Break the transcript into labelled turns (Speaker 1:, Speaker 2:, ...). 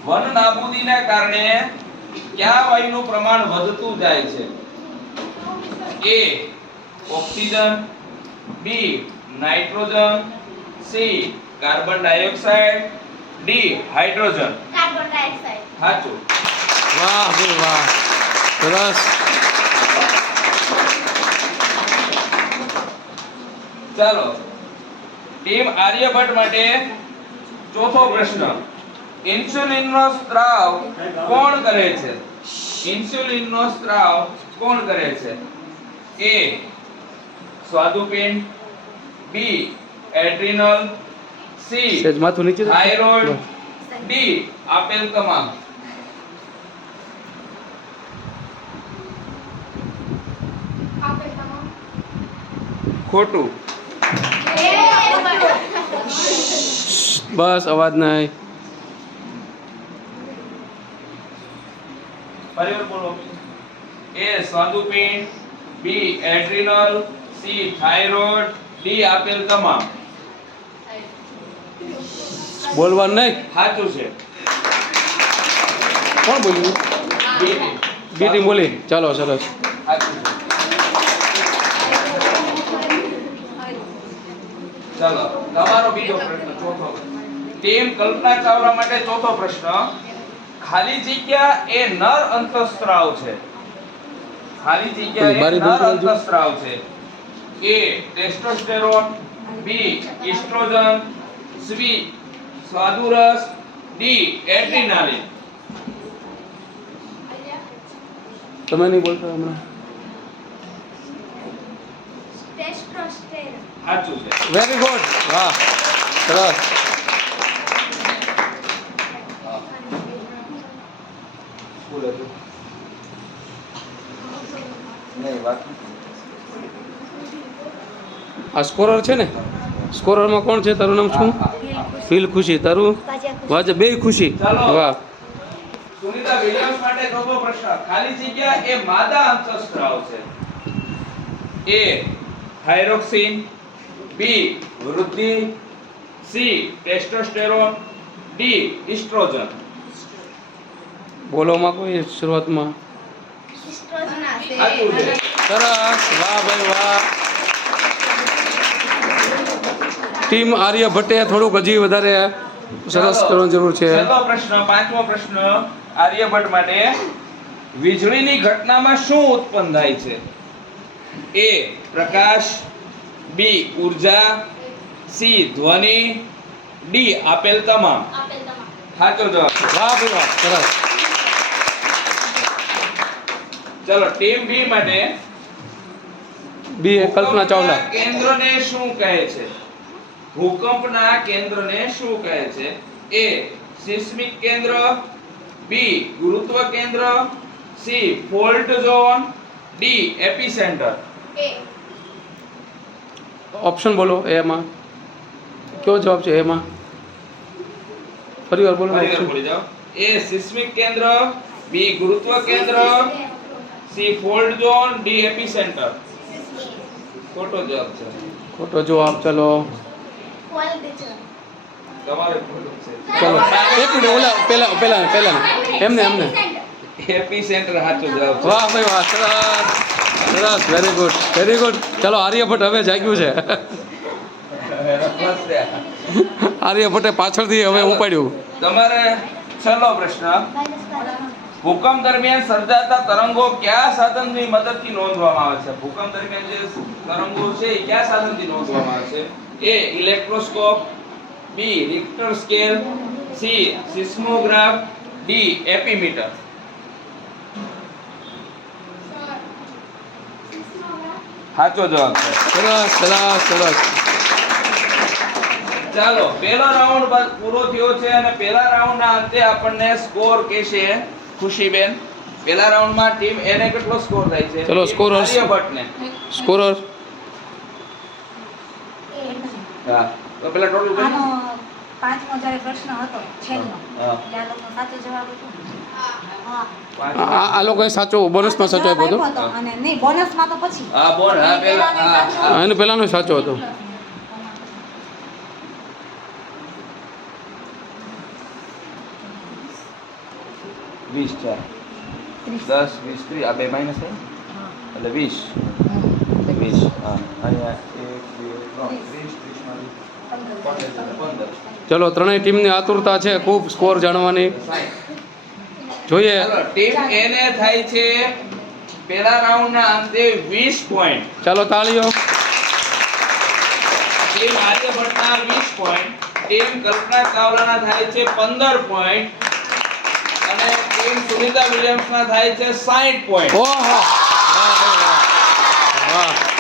Speaker 1: One નાબૂદીના કારણે કયા વાયુનું પ્રમાણ વધતું જાય છે? A oxygen, B nitrogen, C carbon dioxide, D hydrogen.
Speaker 2: Carbon dioxide.
Speaker 1: સાચું.
Speaker 3: વાહ ભાઈ વાહ, સરસ.
Speaker 1: ચાલો ટીમ આર્યભટ્ટ માટે ચોથો પ્રશ્ન. ઇન્સ્યુલિનનો સ્ત્રાવ કોણ કરે છે? ઇન્સ્યુલિનનો સ્ત્રાવ કોણ કરે છે? A સ્વાદુપિંડ, B એડ્રિનલ, C
Speaker 3: સેજ માથું નીચે રાખો.
Speaker 1: થાઇરોઇડ, D આપેલ તમામ.
Speaker 2: આપેલ તમામ.
Speaker 1: ખોટું.
Speaker 3: બસ અવાજ નહીં.
Speaker 1: ફરીવાર બોલો. A સ્વાદુપિંડ, B adrenal, C thyroid, D આપેલ તમામ.
Speaker 3: બોલવાનું નહીં.
Speaker 1: સાચું છે.
Speaker 3: કોણ બોલ્યું?
Speaker 1: B
Speaker 3: બી ટીમ બોલી. ચાલો સરસ.
Speaker 1: સાચું છે. ચાલો તમારો બીજો પ્રશ્ન, ચોથો. ટીમ કલ્પના ચાવલા માટે ચોથો પ્રશ્ન. ખાલી જગ્યા એ નર અંતઃસ્ત્રાવ છે. ખાલી જગ્યા એ
Speaker 3: બારી બંધ
Speaker 1: નર
Speaker 3: કરજો.
Speaker 1: અંતઃસ્ત્રાવ છે. A testosterone, B oestrogen, C સ્વાદુરસ, D એડ્રીનાલિન.
Speaker 3: તમે નહીં બોલતા હમણાં.
Speaker 2: ટેસ્ટોસ્ટેરોન.
Speaker 1: સાચું છે.
Speaker 3: Very good. વાહ સરસ.
Speaker 1: સ્કૂલ હતું. નહીં વાત.
Speaker 3: આ સ્કોરર છે ને? સ્કોરરમાં કોણ છે? તારું નામ શું? ફીલ ખુશી. તારું? વાજે બે ખુશી.
Speaker 1: ચાલો.
Speaker 3: વાહ.
Speaker 1: સુનિતા વિલિયમ્સ માટે ચોથો પ્રશ્ન. ખાલી જગ્યા એ માદા અંતઃસ્ત્રાવ છે. A થાઇરોક્સિન, B વૃદ્ધિ, C ટેસ્ટોસ્ટેરોન, D ઇસ્ટ્રોજન.
Speaker 3: બોલોમાં કોઈ શરૂઆતમાં.
Speaker 2: એસ્ટ્રોજન છે.
Speaker 1: સાચું છે.
Speaker 3: સરસ. વાહ ભાઈ વાહ. ટીમ આર્યભટ્ટે થોડુંક હજી વધારે સરસ
Speaker 1: ચાલો.
Speaker 3: કરવાની જરૂર છે.
Speaker 1: છેલ્લો પ્રશ્ન, પાંચમો પ્રશ્ન આર્યભટ્ટ માટે. વીજળીની ઘટનામાં શું ઉત્પન્ન થાય છે? A પ્રકાશ, B ઊર્જા, C ધ્વનિ, D આપેલ તમામ.
Speaker 2: આપેલ તમામ.
Speaker 1: સાચો જવાબ.
Speaker 3: વાહ ભાઈ વાહ, સરસ.
Speaker 1: ચલો ટીમ બી માટે.
Speaker 3: બી એ કલ્પના ચાવલા.
Speaker 1: ભૂકંપના કેન્દ્રને શું કહે છે? ભૂકંપના કેન્દ્રને શું કહે છે? A સિસ્મિક કેન્દ્ર, B ગુરુત્વ કેન્દ્ર, C fault zone, D epicentre.
Speaker 2: A.
Speaker 3: Option બોલો. એમાં કયો જવાબ છે? એમાં ફરીવાર બોલો.
Speaker 1: ફરીવાર
Speaker 3: option.
Speaker 1: બોલી જાઓ. A સિસ્મિક કેન્દ્ર, B ગુરુત્વ કેન્દ્ર, C fault zone, D epicentre. ખોટો જવાબ છે.
Speaker 3: ખોટો જવાબ. ચલો
Speaker 2: ફોલ્ટ ઝોન.
Speaker 1: તમારે ખોટું છે.
Speaker 3: ચલો એક મિનિટ. ઓલા પેલા પેલા પેલા એમને એમને.
Speaker 1: એપિસેન્ટર સાચો જવાબ છે.
Speaker 3: વાહ ભાઈ વાહ, સરસ સરસ. Very good very good. ચલો આર્યભટ્ટ હવે જાગ્યું છે.
Speaker 1: બસ ત્યાં.
Speaker 3: આર્યભટ્ટે પાછળથી હવે ઉપાડ્યું.
Speaker 1: તમારે છેલ્લો પ્રશ્ન. ભૂકંપ દરમિયાન સર્જાતા તરંગો કયા સાધનની મદદથી નોંધવામાં આવે છે? ભૂકંપ દરમિયાન જે તરંગો છે એ કયા સાધનથી નોંધવામાં આવે છે? A electroscope, B Richter scale, C seismograph, D એપીમીટર. સાચો જવાબ છે.
Speaker 3: સરસ સરસ સરસ.
Speaker 1: ચાલો પહેલો રાઉન્ડ પૂરો થયો છે અને પહેલા રાઉન્ડના અંતે આપણને સ્કોર કહેશે ખુશીબેન. પહેલા રાઉન્ડમાં ટીમ એને કેટલો સ્કોર થાય છે?
Speaker 3: ચલો, scorers.
Speaker 1: આર્યભટ્ટને.
Speaker 3: સ્કોરર.
Speaker 1: હા તો પેલા ટોટલ કરી.
Speaker 4: આનો પાંચમો જ્યારે પ્રશ્ન હતો છેલ્લો
Speaker 1: હા.
Speaker 4: એટલે આ લોકોનો સાચો જવાબ હતો ને? હા
Speaker 1: પાંચ.
Speaker 3: આ લોકોએ સાચો બોનસમાં સાચો
Speaker 4: જવાબ
Speaker 3: આપ્યો હતો.
Speaker 4: આપ્યો હતો. અને નહીં બોનસમાં તો પછી
Speaker 1: હા બોલ. હા પેલા હા, હા.
Speaker 3: એને પહેલાનો સાચો હતો.
Speaker 1: 20 છે 10 20 30 આ બે માઈનસ થાય ને? એટલે 20 હા અહીંયા 1 2 3 20
Speaker 3: ચલો ત્રણેય ટીમની આતુરતા છે ખૂબ સ્કોર જાણવાની. જોઈએ.
Speaker 1: ચાલો ટીમ એ ને થાય છે પહેલા રાઉન્ડના અંતે 20 પોઈન્ટ.
Speaker 3: ચાલો તાળીઓ.
Speaker 1: ટીમ આર્યભટ્ટના 20 પોઈન્ટ, ટીમ કલ્પના ચાવલાના થાય છે 15 પોઈન્ટ અને ટીમ સુનિતા વિલિયમ્સના થાય છે 60 પોઈન્ટ.
Speaker 3: ઓહો વાહ.